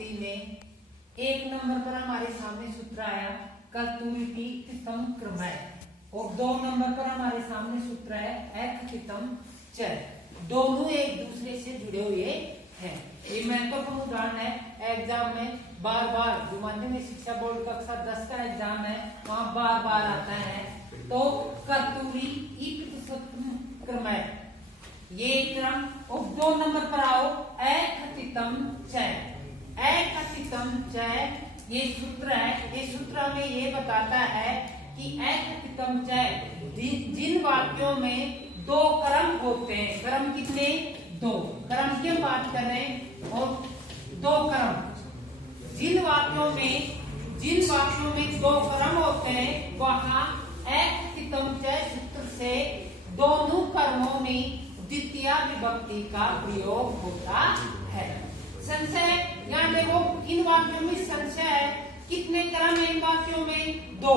विभक्ति में 1 नंबर पर हमारे सामने सूत्र आया कर्तुरीति तितम क्रमय, और 2 नंबर पर हमारे सामने सूत्र है एकतितम च। दोनों एक दूसरे से जुड़े हुए हैं। ये महत्वपूर्ण उदाहरण है। एग्जाम में बार बार जो माध्यमिक शिक्षा बोर्ड कक्षा 10 का एग्जाम है वहां बार बार आता है। तो कर्तुरी क्रमय ये क्रम, और 2 नंबर पर आओ एकतितम च। एकतितम च ये सूत्र है। ये सूत्र हमें ये बताता है कि एकतितम च जिन वाक्यों में 2 क्रम होते हैं, क्रम कितने 2, क्रम की बात कर रहे हैं, और 2 क्रम जिन वाक्यों में 2 क्रम होते हैं वहां एकतितम च सूत्र से दोनों क्रमों में द्वितीय विभक्ति का प्रयोग होता है। संशय, यहाँ देखो इन वाक्यों में संशय है, कितने क्रम है इन वाक्यों में 2।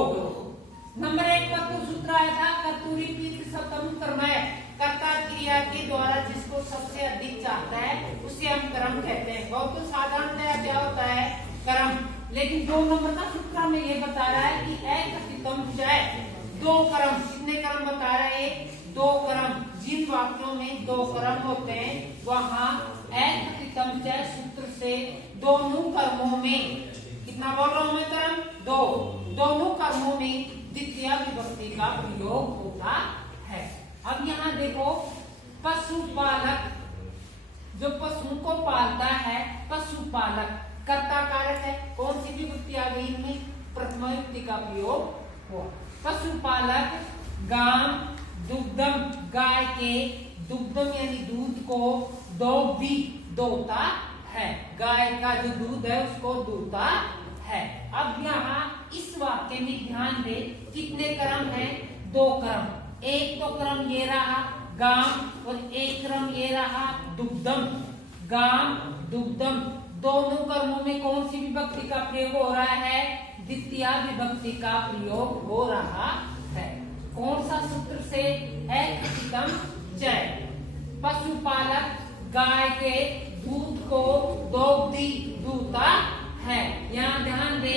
नंबर 1 पर तो सूत्र आया था कर्तुरीति सतम क्रमय, कर्ता क्रिया के द्वारा जिसको सबसे अधिक चाहता है उसे हम क्रम कहते हैं। बहुत तो साधारणतया क्या होता है क्रम, लेकिन 2 नंबर का सूत्र हमें ये बता रहा है कि एकतितम च 2 क्रम। कितने क्रम बता रहे हैं 2 क्रम। जिन वाक्यों में 2 क्रम होते हैं वहां एकतितम च सूत्र से दोनों क्रमों में, कितना बोल रहा हूं मैं क्रम 2, दोनों क्रमों में द्वितीय विभक्ति का प्रयोग होता है। अब यहाँ देखो पशुपालक, जो पशु को पालता है पशुपालक कर्ता कारक है। कौन सी विभक्ति आ गई इनमें प्रथमा विभक्ति का प्रयोग हुआ। पशुपालक गाम दुग्धम, गाय के दुग्धम यानी दूध को दोग्धी दोता है, गाय का जो दूध है उसको दूता है। अब यहाँ इस वाक्य में ध्यान दे कितने क्रम है 2 क्रम। एक तो क्रम ये रहा गाम और एक क्रम ये रहा दुग्धम। गाम दुग्धम दोनों क्रमों में कौन सी विभक्ति का प्रयोग हो रहा है द्वितीय विभक्ति का प्रयोग हो रहा है। कौन सा सूत्र से एकतितम च, पशुपालक गाय के दूध को दोग्धी दूता है। यहाँ ध्यान दे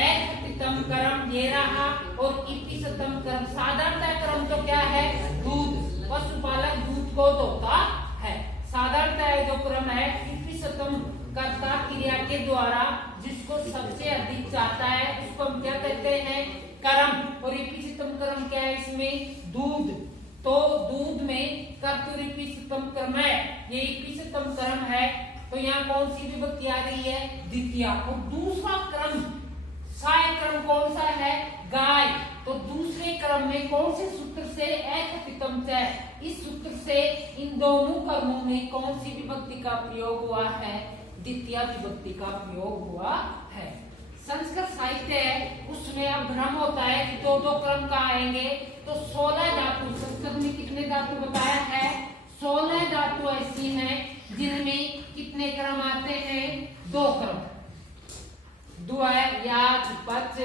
एकतितम क्रम ये रहा और इपिसतम क्रम, साधारणतः क्रम तो क्या है दूध, पशुपालक दूध को दोता है। साधारणतः जो क्रम है इपिसतम कर्ता क्रिया के द्वारा जिसको सबसे अधिक चाहता है उसको हम क्या कहते हैं क्रम। और इपिसतम क्रम क्या है इसमें दूध, तो दूध में कर्तुरीपिसतम क्रम है, ये इपिसतम क्रम है। तो यहाँ कौन सी विभक्ति आ रही है द्वितीय। और दूसरा क्रम साय क्रम कौन सा है गाय, तो दूसरे क्रम में कौन से सूत्र से एकतितम च, इस सूत्र से इन दोनों क्रमों में कौन सी विभक्ति का प्रयोग हुआ है द्वितीय विभक्ति का प्रयोग हुआ है। संस्कृत साहित्य है उसमें अब भ्रम होता है कि 2 क्रम का आएंगे, तो 16 धातु, संस्कृत में कितने धातु बताया है 16 धातु ऐसी हैं जिनमें कितने क्रम आते हैं 2 क्रम। द्वय याच पच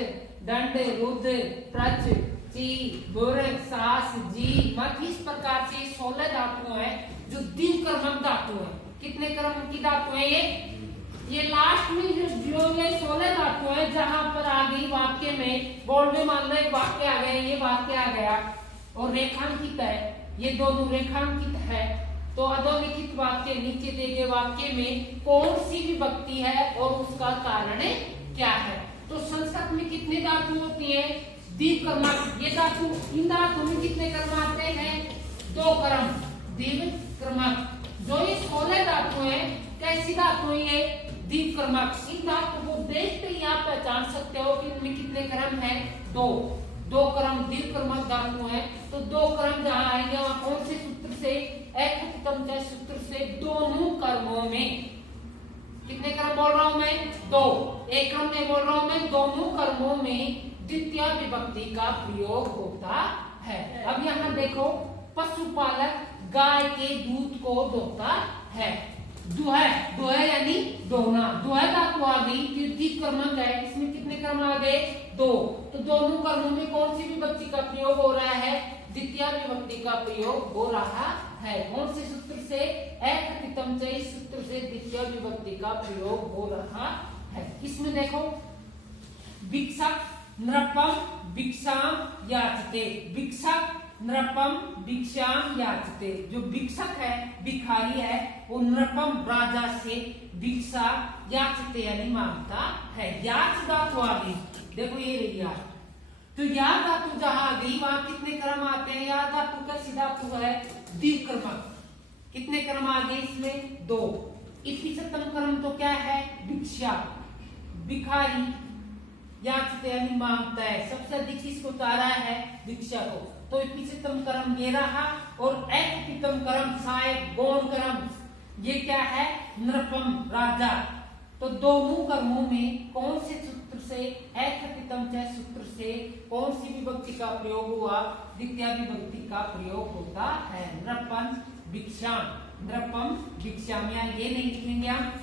दंड रुद्र प्रच ची बुर सास जी मत, इस प्रकार से 16 धातु है जो द्विक्रमक धातु है। कितने क्रम की धातु है ये लास्ट में जो ये 16 धातु है जहां पर आ गई वाक्य में, बोर्ड में मान लो एक वाक्य आ गया, ये वाक्य आ गया और रेखांकित है, ये दोनों रेखांकित है, तो अधोलिखित वाक्य नीचे दिए गए वाक्य में कौन सी विभक्ति है और उसका कारण क्या है। तो संस्कृत में कितने धातु होती है द्विक्रमक। ये धातु, इन धातु में कितने क्रम आते हैं 2 क्रम द्विक्रमक। जो ये 16 धातु है कैसी धातु है द्विक्रमक। इन धातु को देखते ही आप पहचान सकते हो कि इनमें कितने क्रम है 2 क्रम द्विक्रमक धातु है। तो 2 क्रम जहाँ आएंगे वहां कौन से सूत्र से एकतितम च सूत्र से दोनों क्रमों में, कितने क्रम बोल रहा हूं मैं 2, एक क्रम में बोल रहा हूं मैं, दोनों क्रमों में द्वितीय विभक्ति का प्रयोग होता है। अब यहाँ देखो पशुपालक गाय के दूध को दोता है। दुह, दुह यानी दोना, दुह धातु आ गई, द्विक्रमक है, इसमें कितने क्रम आ गए 2। तो दोनों क्रमों में कौन सी विभक्ति का प्रयोग हो रहा है द्वितीय विभक्ति का प्रयोग हो रहा है। कौन से सूत्र से? एक कृतम च, इस सूत्र से द्वितीय विभक्ति का प्रयोग हो रहा है। इसमें देखो भिक्षक नृपम भिक्षाम याचते, भिक्षक नृपम भिक्षाम याचते। जो भिक्षक है, भिखारी है, वो नृपम राजा से भिक्षा याचते यानी मांगता है। याच धातु आ गई, देखो ये रही याच। तो या धातु जहां आ गई वहां कितने क्रम आते हैं? या धातु का सीधा धातु है द्विक्रमक। कितने क्रम आ गए इसमें? 2। इपिसतम क्रम तो क्या है? भिक्षा, भिखारी याचते यानी मांगता है। सबसे अधिक किसको उतारा है? भिक्षा को। तो इपिसतम क्रम ये रहा। और एकपितम क्रम सहायक गौण क्रम ये क्या है? नृपम राजा। तो दोनों कर्मों में कौन से सूत्र से, एकपितम च सूत्र से कौन सी विभक्ति का प्रयोग हुआ? द्वितीय विभक्ति का प्रयोग होता है। नृपम भिक्षाम, नृपम भिक्षाम। यहाँ ये नहीं लिखेंगे आप।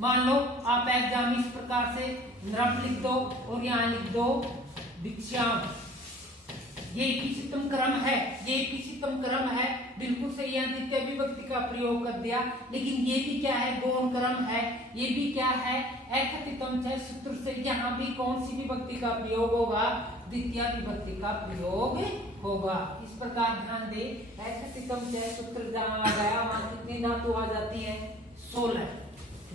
मान लो आप एग्जाम इस प्रकार से नृप लिख दो और यहाँ लिख दो भिक्षाम। ये इपिसितम क्रम है, ये इपिसितम क्रम है, बिल्कुल सही। यहाँ द्वितीय विभक्ति का प्रयोग कर दिया। लेकिन ये भी क्या है? गौण क्रम है। ये भी क्या है? एकपितम च सूत्र से यहाँ भी कौन सी विभक्ति का प्रयोग होगा? द्वितीय विभक्ति का प्रयोग होगा। इस प्रकार ध्यान दे, एकपितम च सूत्र जहाँ आ गया वहां कितनी धातु आ जाती है? 16।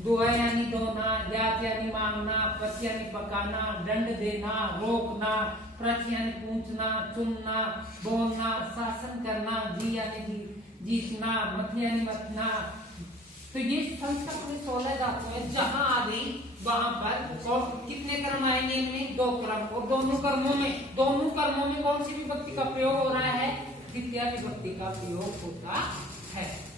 दुआ यानी दोना, याच यानी मांगना, पच यानी पकाना, दंड देना, रोकना, प्रच यानी पूछना, चुनना, बोलना, शासन करना, जी यानी जीतना, मत यानी मतना। तो ये संस्कृत में 16 धातु है। जहां आ गई वहां पर और कितने क्रम आएंगे इनमें? 2 क्रम। और दोनों कर्मों में कौन सी विभक्ति का प्रयोग हो रहा है? द्वितीय विभक्ति का प्रयोग होता है।